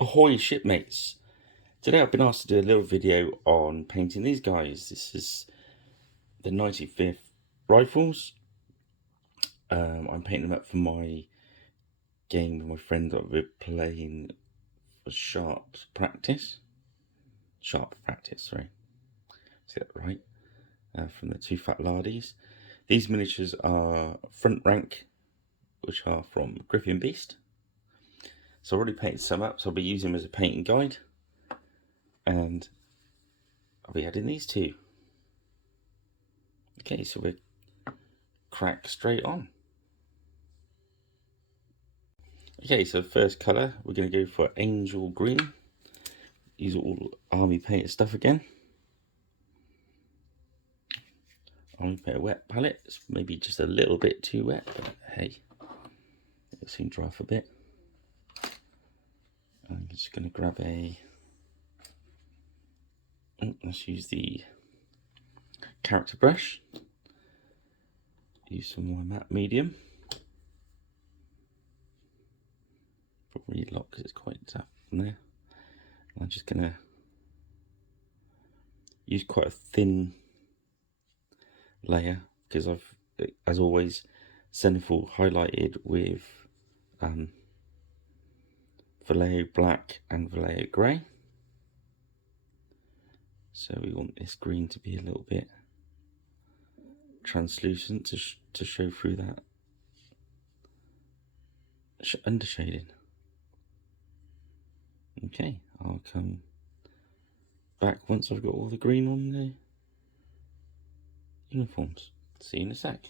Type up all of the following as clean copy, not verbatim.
Ahoy shipmates! Today I've been asked to do a little video on painting these guys. This is the 95th rifles. I'm painting them up for my game with my friend that we're playing for sharp practice, sorry, say that right, from the Two Fat Lardies. These miniatures are front rank, which are from Griffin Beast. So I already painted some up, so I'll be using them as a painting guide. And I'll be adding these two. Okay, so we're crack straight on. Okay, so first colour, we're going to go for Angel Green. Use all Army Painter stuff again. Army Painter wet palette. It's maybe just a little bit too wet, but hey, it'll soon dry off a bit. I'm just going to grab let's use the character brush. Use some more matte medium. Probably a lot because it's quite tough in there. I'm just going to use quite a thin layer because I've, as always, Zenithal highlighted with Vallejo black and Vallejo grey. So we want this green to be a little bit translucent to show through that undershading. Okay, I'll come back once I've got all the green on the uniforms. See you in a sec.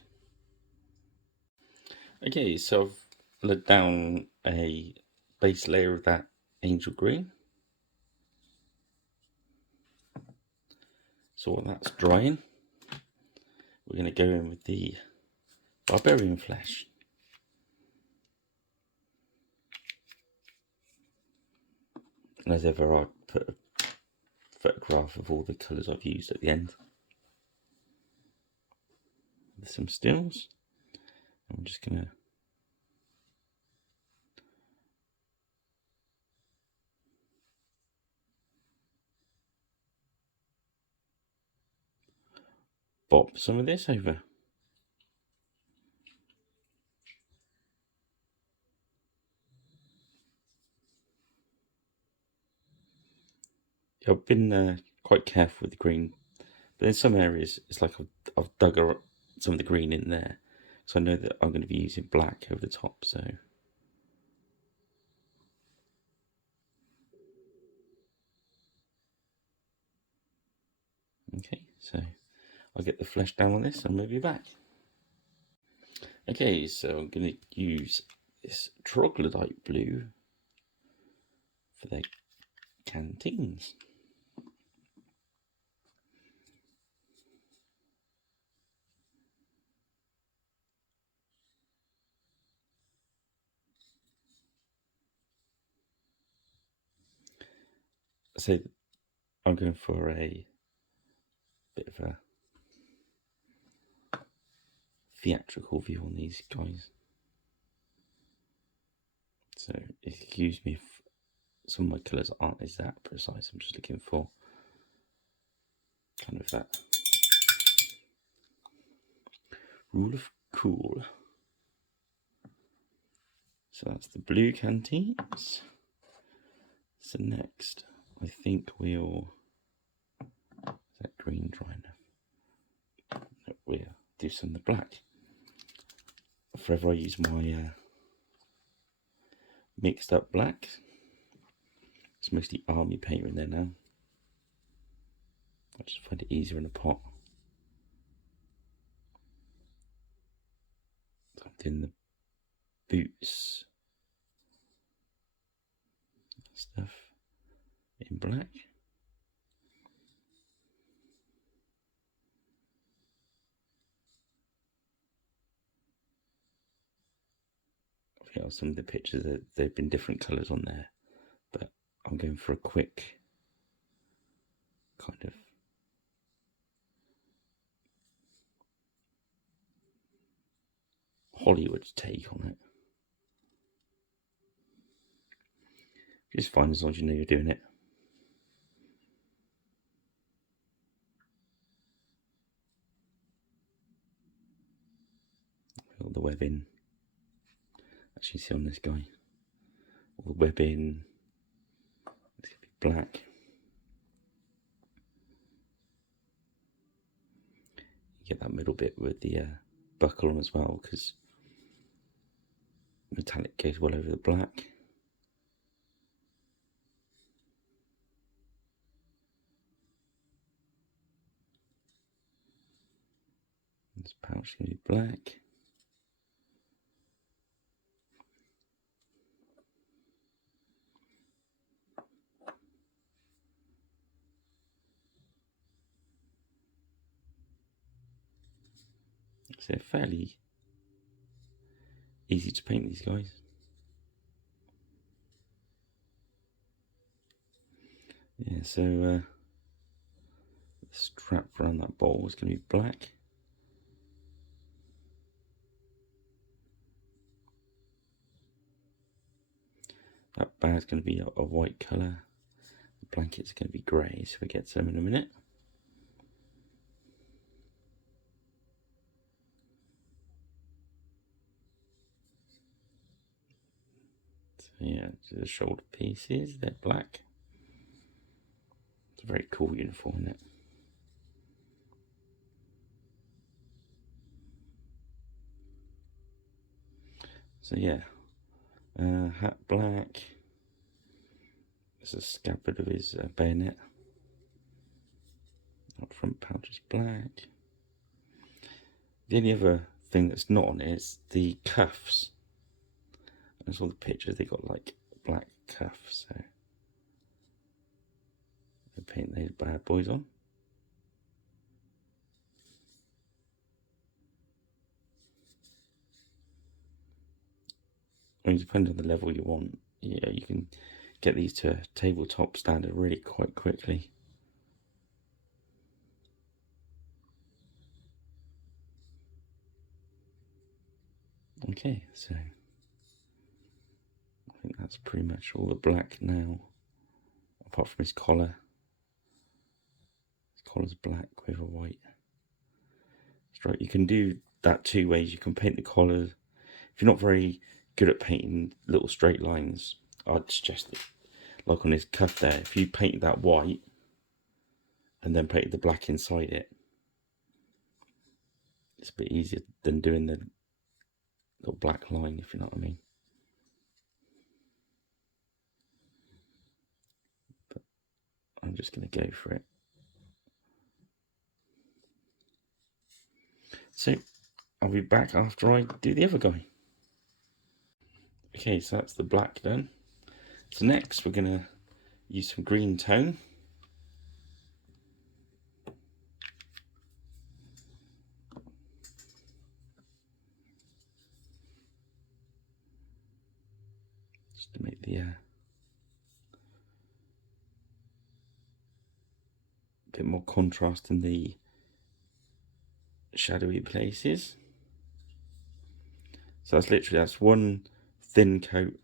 Okay, so I've laid down a base layer of that angel green. So while that's drying, we're going to go in with the barbarian flesh. And as ever, I'll put a photograph of all the colours I've used at the end. With some stills. I'm just going to bop some of this over. I've been quite careful with the green, but in some areas it's like I've dug some of the green in there, so I know that I'm going to be using black over the top. So okay, so I'll get the flesh down on this and move you back. Okay, so I'm going to use this troglodyte blue for their canteens. So I'm going for a bit of a theatrical view on these guys. So excuse me if some of my colours aren't exact precise. I'm just looking for kind of that rule of cool. So that's the blue canteens. So next, I think we'll, is that green dry enough? No, we'll do some of the black. Forever I use my mixed up black. It's mostly army painter in there now. I just find it easier in a pot. So I'm doing the boots stuff in black. Some of the pictures, they've been different colours on there, but I'm going for a quick kind of Hollywood take on it. It's fine as long as you know you're doing it. All the webbing. As you see on this guy, all the webbing. It's going to be black. You get that middle bit with the buckle on as well, because metallic goes well over the black. This pouch is going to be black. So fairly easy to paint these guys. Yeah, so the strap around that ball is going to be black. That bag's going to be a white colour. The blanket's going to be grey, so we get some in a minute. So yeah, the shoulder pieces, they're black. It's a very cool uniform, isn't it? So yeah, hat black. There's a scabbard of his bayonet. That front pouch is black. The only other thing that's not on it is the cuffs. I saw the pictures, they got like black cuffs, so they paint those bad boys on. I mean, depending on the level you want, yeah, you can get these to a tabletop standard really quite quickly. Okay, so I think that's pretty much all the black now, apart from his collar. His collar's black with a white stripe. You can do that two ways. You can paint the collar. If you're not very good at painting little straight lines, I'd suggest it, like on his cuff there, if you painted that white and then painted the black inside it, it's a bit easier than doing the little black line, if you know what I mean. But I'm just going to go for it. So I'll be back after I do the other guy. Okay, so that's the black done. So next we're going to use some green tone. Just to make the bit more contrast in the shadowy places. So that's one thin coat,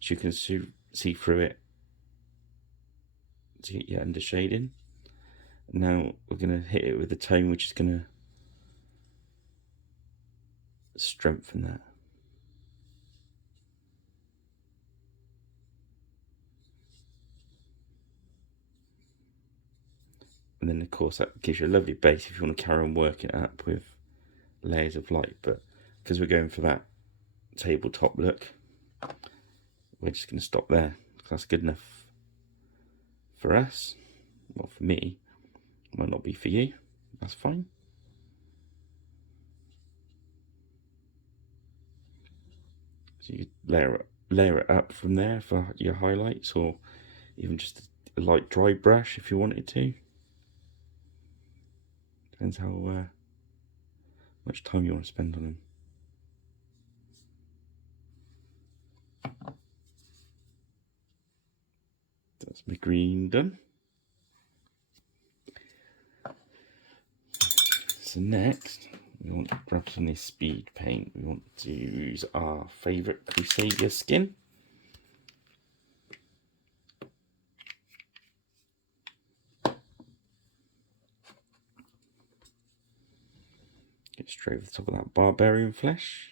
so you can see through it to get your under shading. Now we're going to hit it with the tone, which is going to strengthen that. And then of course that gives you a lovely base if you want to carry on working it up with layers of light, but because we're going for that tabletop look, we're just going to stop there, because that's good enough for us. Well, for me, it might not be for you, that's fine. So you layer it up from there for your highlights, or even just a light dry brush if you wanted to. Depends how much time you want to spend on them. That's my green done. So next, we want to grab some of this speed paint. We want to use our favourite Crusader skin. Get straight over the top of that barbarian flesh.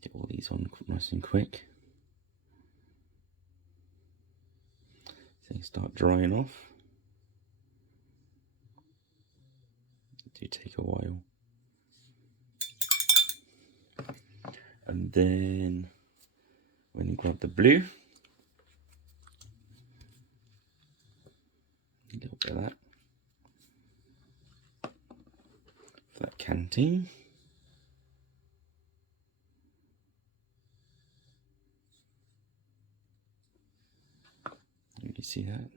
Get all these on nice and quick. So they start drying off. They do take a while. And then when you grab the blue, a little bit of that for that canteen. You can see that.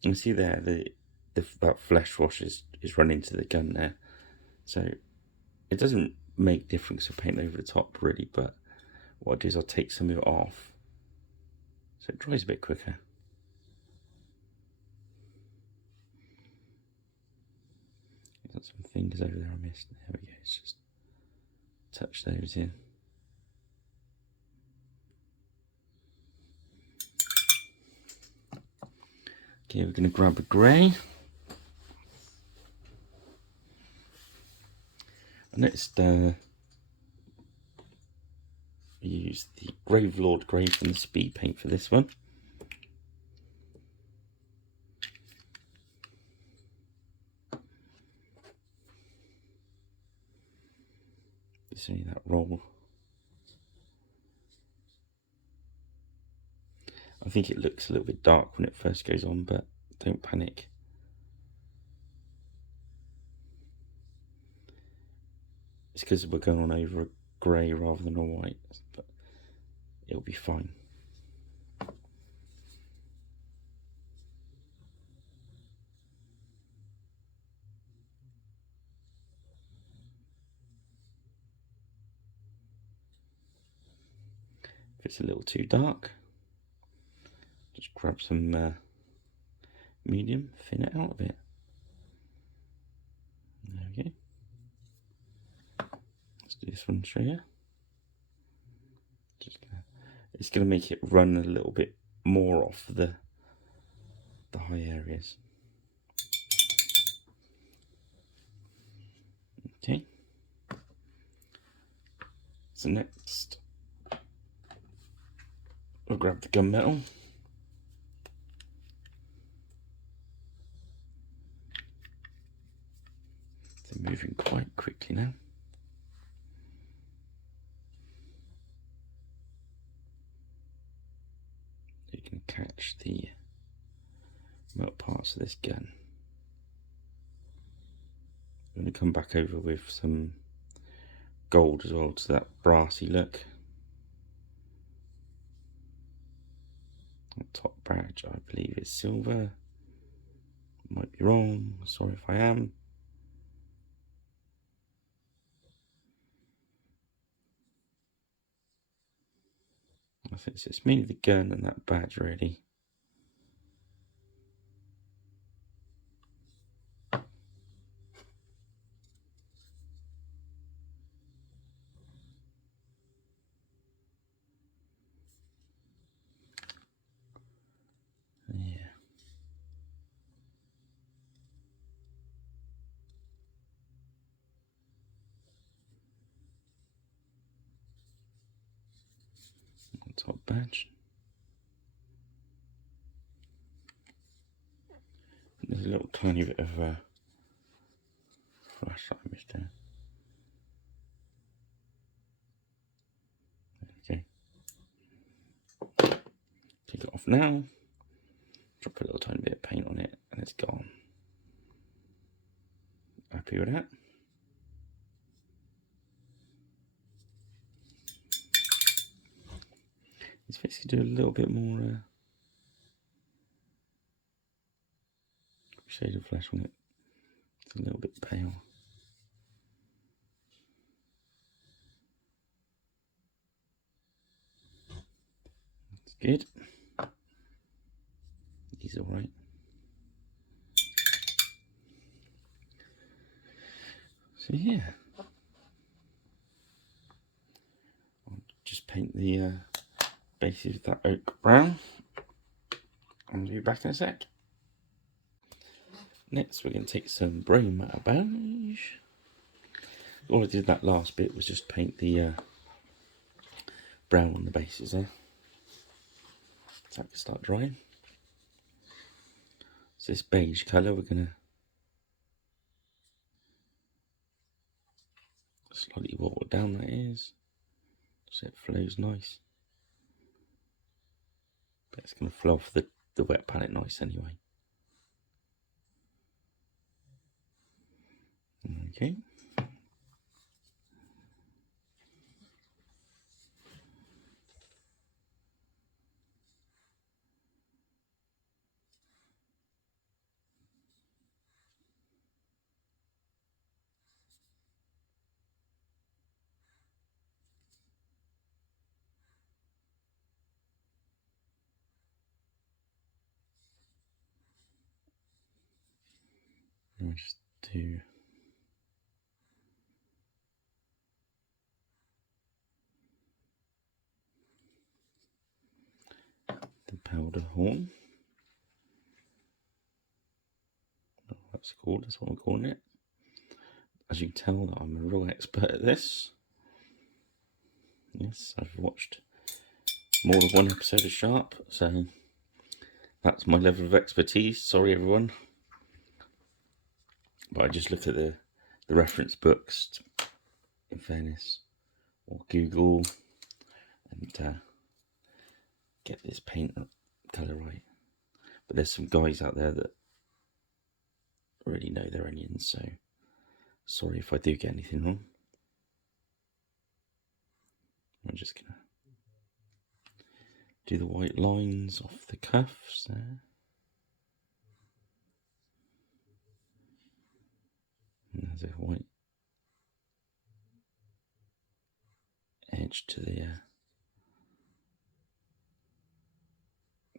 You can see there that flesh wash is running to the gun there. So it doesn't make difference to paint over the top really, but what I do is I'll take some of it off so it dries a bit quicker. Got some fingers over there I missed. There we go. It's just touch those in. Okay, we're going to grab a grey. I noticed we used the Gravelord grey from the speed paint for this one. See that roll. I think it looks a little bit dark when it first goes on, but don't panic. It's because we're going on over a grey rather than a white, but it'll be fine. If it's a little too dark, just grab some medium, thin it out a bit. There we go. Let's do this one straight here. It's going to make it run a little bit more off the high areas. Okay. So next, we'll grab the gunmetal. They're moving quite quickly now. You can catch the metal parts of this gun. I'm going to come back over with some gold as well to that brassy look. The top badge I believe is silver. Might be wrong, sorry if I am. I think it's just mainly the gun and that badge really. Yeah. Top badge. There's a little tiny bit of flashlight missed there. Okay. Take it off now. Drop a little tiny bit of paint on it and it's gone. Happy with that? Let's basically do a little bit more shade of flesh on it. It's a little bit pale. It's good. He's all right. So yeah, I'll just paint the bases of that oak brown. I'll be back in a sec. Next, we're going to take some Bray Matter beige. All I did that last bit was just paint the brown on the bases there. So I can start drying. So this beige colour, we're going to slightly water down, that is, so it flows nice. But it's going to flow off the wet palette nice anyway. Okay. I'll just do the powder horn. That's called, that's what I'm calling it. As you can tell, that I'm a real expert at this. Yes, I've watched more than one episode of Sharp, so that's my level of expertise. Sorry everyone. But I just look at the reference books, in fairness, or Google, and get this paint colour right. But there's some guys out there that really know their onions, so sorry if I do get anything wrong. I'm just gonna do the white lines off the cuffs there. And there's a white edge to the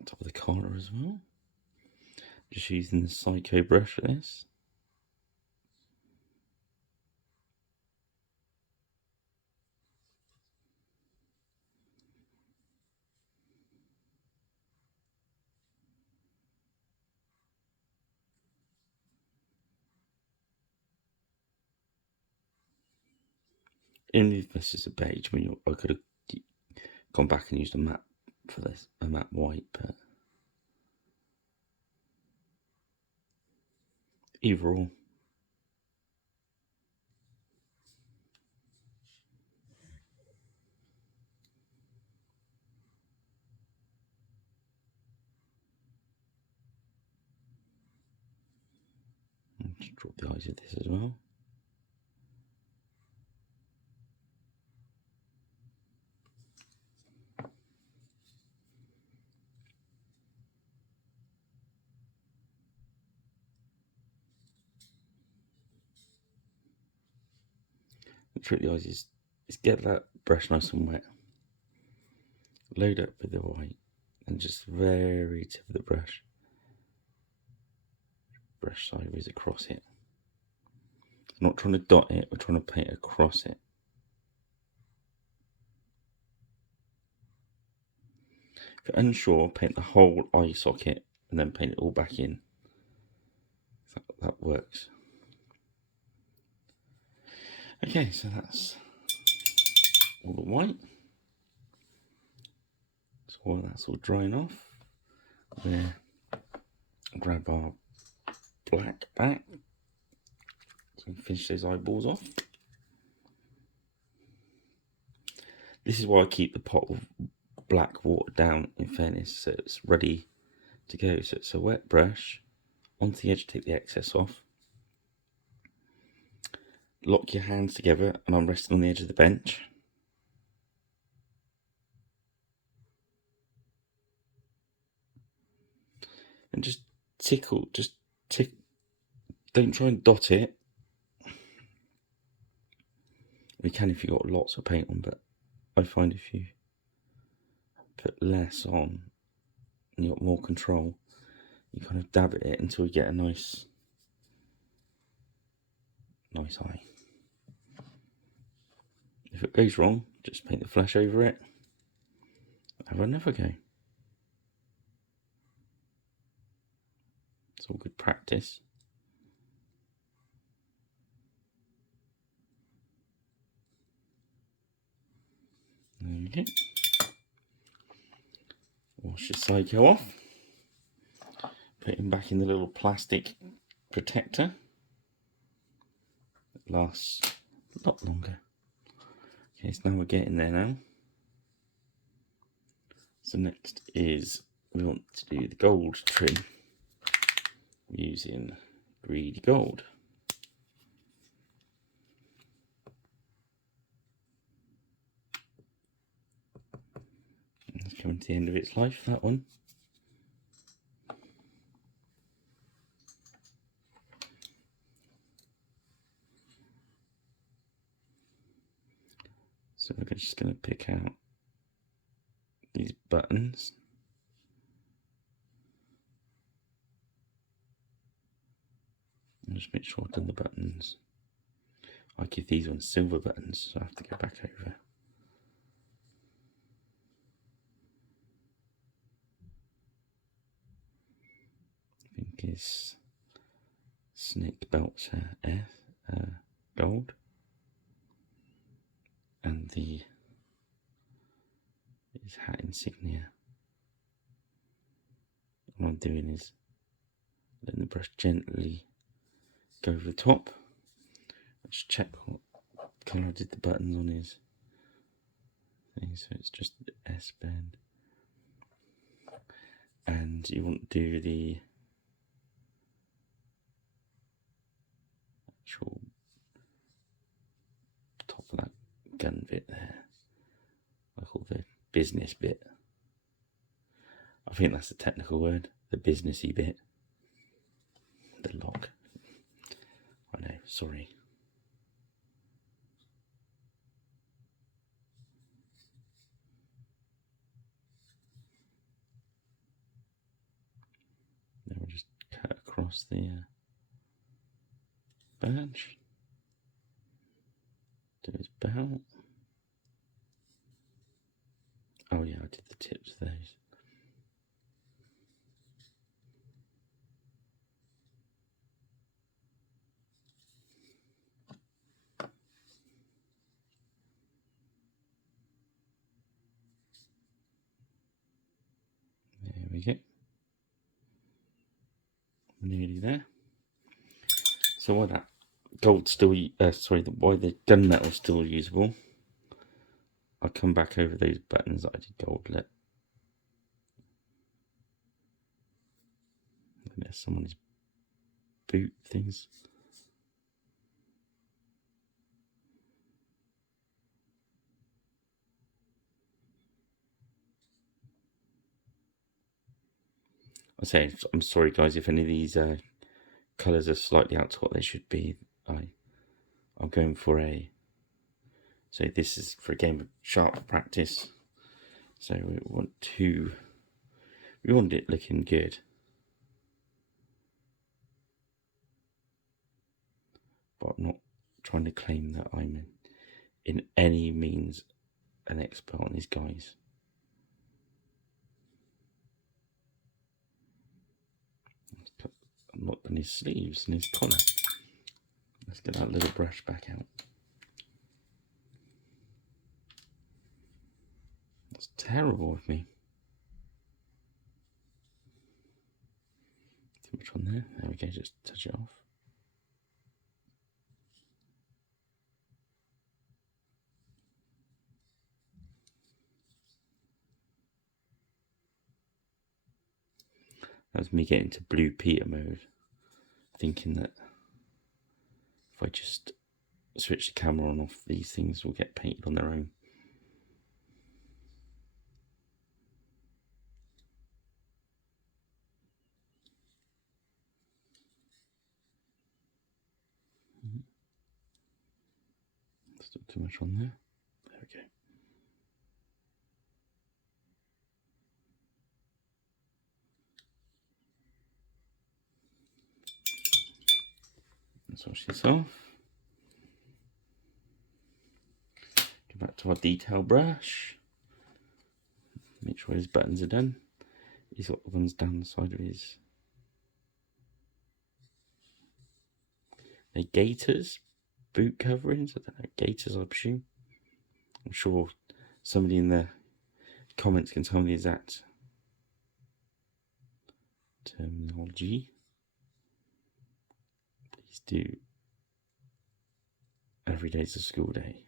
top of the collar as well. Just using the Psycho brush for this. Even if this is a beige, I mean, I could have gone back and used a matte for this, a matte white, but either or. Just drop the eyes of this as well. The trick with the eyes is get that brush nice and wet. Load up with the white and just very tip of the brush sideways across it. I'm not trying to dot it, we're trying to paint across it. If you're unsure, paint the whole eye socket and then paint it all back in. That works. Okay, so that's all the white. So while that's all drying off, we'll grab our black back so we can finish those eyeballs off. This is why I keep the pot of black water down, in fairness, so it's ready to go. So it's a wet brush onto the edge, take the excess off. Lock your hands together, and I'm resting on the edge of the bench. And just tickle Don't try and dot it. You can if you've got lots of paint on, but I find if you put less on and you've got more control, you kind of dab at it until you get a nice eye. If it goes wrong, just paint the flesh over it. Have another go. It's all good practice. There we go. Wash your psycho off. Put him back in the little plastic protector. It lasts a lot longer. Okay, so now we're getting there now. So next is we want to do the gold trim using greedy gold. It's coming to the end of its life, that one. So we're just going to pick out these buttons. And just make sure I've done the buttons. I give these ones silver buttons, so I have to go back over. I think it's snake belts gold. And his hat insignia. What I'm doing is letting the brush gently go over the top. Let's check what colour I did the buttons on his thing, so it's just the S bend. And you want to do the actual top of that gun bit there, I call the business bit. I think that's the technical word, the businessy bit. The lock. I know, sorry. Then we'll just cut across the badge. Do his belt. Oh yeah, I did the tips of those. There we go. Nearly there. So why that gold still, why the gunmetal still usable? I'll come back over those buttons that I did gold lit. There's someone's boot things. I'm sorry guys if any of these colours are slightly out to what they should be. I'm going for so this is for a game of sharp practice. So we want it looking good. But I'm not trying to claim that I'm in any means an expert on these guys. I'm not done his sleeves and his collar. Let's get that little brush back out. That's terrible of me. Too much on there. There we go, just touch it off. That was me getting to Blue Peter mode, thinking that if I just switch the camera on off, these things will get painted on their own. Still too much on there. There we go. Let's wash this off. Go back to our detail brush. Make sure his buttons are done. He's got the ones down the side of his. They're gaiters, boot coverings. I don't know, gaiters, I presume. I'm sure somebody in the comments can tell me the exact terminology. Please do. Every day's a school day.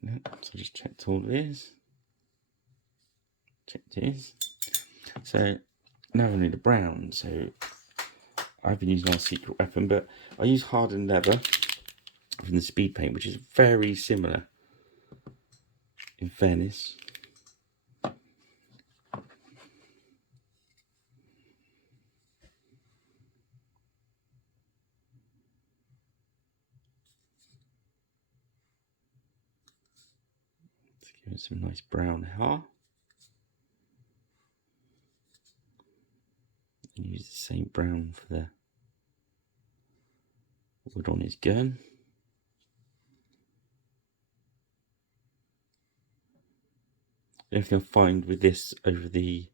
Yep, so I just checked all of this. Checked this. So now I need a brown. So I've been using our secret weapon, but I use hardened leather from the speed paint, which is very similar in fairness. Let's give it some nice brown hair. And use the same brown for the wood on his gun. The only thing I find with this over the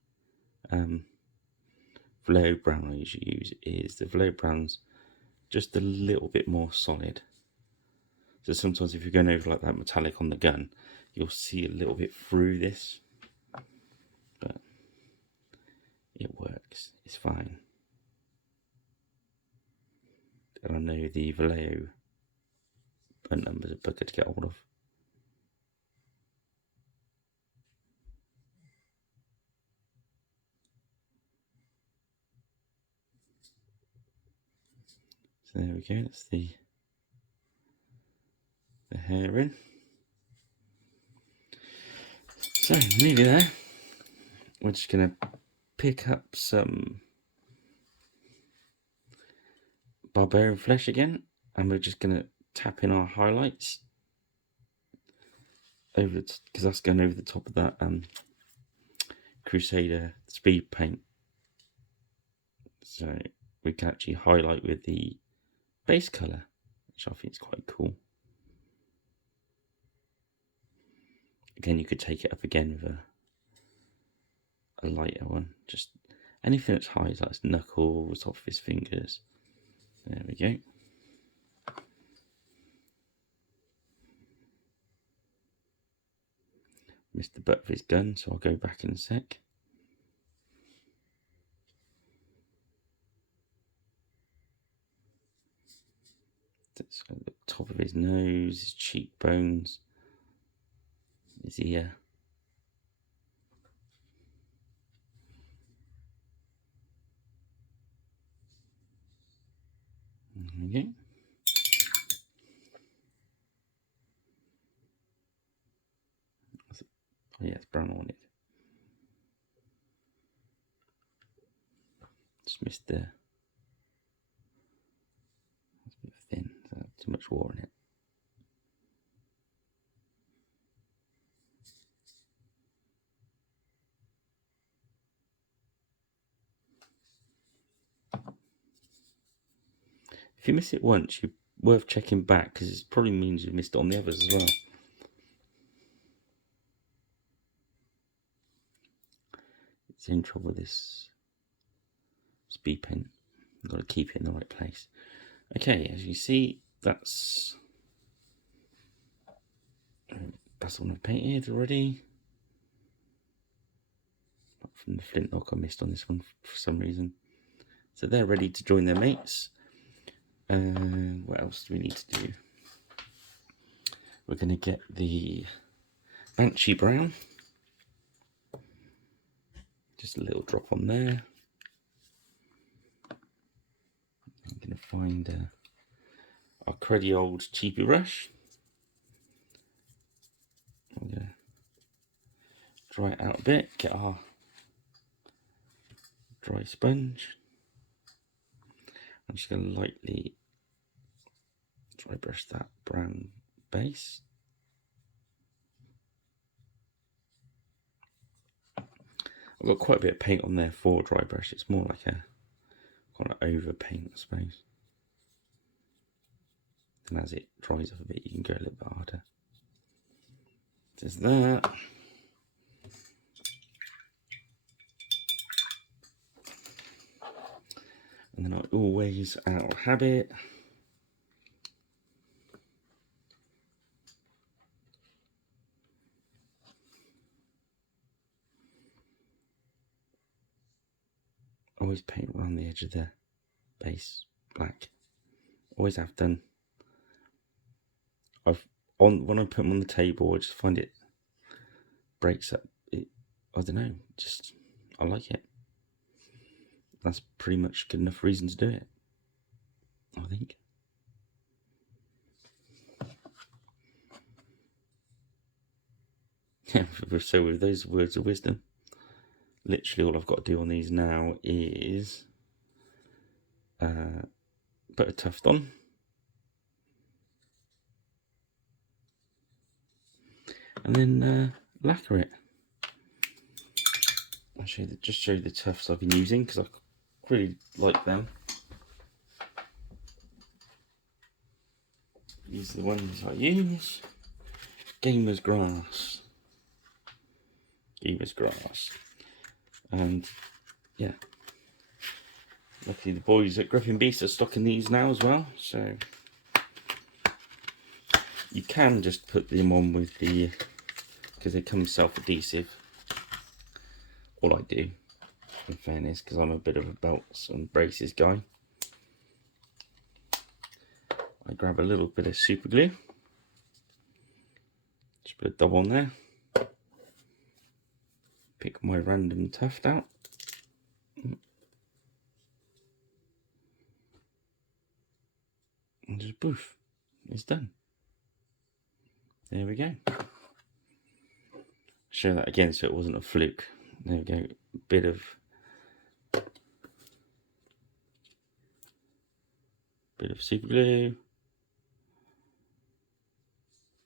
Vallejo brown I usually use is the Vallejo brown's just a little bit more solid. So sometimes if you're going over like that metallic on the gun, you'll see a little bit through this. But it works, it's fine. And I know the Vallejo burnt numbers are bugger to get hold of. So there we go, that's the hair in. So nearly there. We're just going to pick up some barbarian flesh again, and we're just going to tap in our highlights over because that's going over the top of that Crusader speed paint. So we can actually highlight with the base colour, which I think is quite cool. Again, you could take it up again with a lighter one. Just anything that's high, like his knuckles, off his fingers. There we go. Missed the butt of his gun, so I'll go back in a sec. That's at the top of his nose, his cheekbones, his ear. There we go. Oh yeah, it's brown on it. Just missed the. It's a bit thin, so too much water in it. If you miss it once, you're worth checking back because it probably means you missed it on the others as well. It's in trouble with this speed paint. You've got to keep it in the right place. Okay, as you see, that's one I've painted already. Apart from the flintlock I missed on this one for some reason. So they're ready to join their mates. What else do we need to do? We're going to get the Banshee brown. Just a little drop on there. I'm going to find our cruddy old cheapy brush. I'm going to dry it out a bit, get our dry sponge. I'm just going to lightly dry brush that brown base. I've got quite a bit of paint on there for dry brush. It's more like a kind of over paint, I suppose. And as it dries up a bit, you can go a little bit harder. There's that. And then I always, out of habit, always paint around the edge of the base black. Always have done. When I put them on the table, I just find it breaks up. I don't know. Just I like it. That's pretty much good enough reason to do it, I think. Yeah. So with those words of wisdom, literally all I've got to do on these now is put a tuft on. And then lacquer it. I'll just show you the tufts I've been using because I really like them. These are the ones I use. Gamer's Grass. And yeah, luckily the boys at Griffin Beast are stocking these now as well, so you can just put them on with the, because they come self-adhesive. All I do, in fairness, because I'm a bit of a belts and braces guy, I grab a little bit of super glue, just put a dab on there, pick my random tuft out, and just poof, it's done. There we go. Show that again so it wasn't a fluke. There we go. A bit of super glue.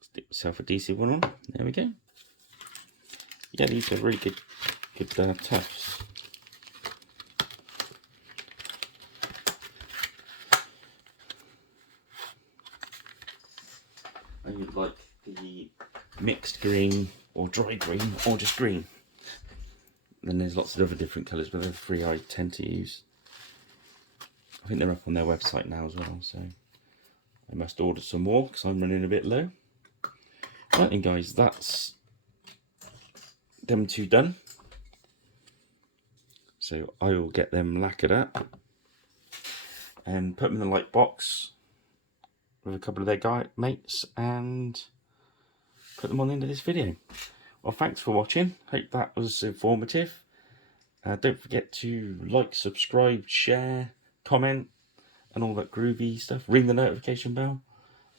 Stick self-adhesive one on. There we go. Yeah, these are really good tufts. I would like the mixed green or dry green or just green. Then there's lots of other different colours, but they're the three I tend to use. I think they're up on their website now as well, so I must order some more because I'm running a bit low. Right then guys, that's them two done. So I will get them lacquered up and put them in the light box with a couple of their mates and put them on the end of this video. Well, thanks for watching. Hope that was informative. Don't forget to like, subscribe, share, comment, and all that groovy stuff. Ring the notification bell.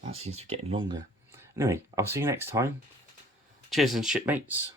That seems to be getting longer. Anyway, I'll see you next time. Cheers and shipmates.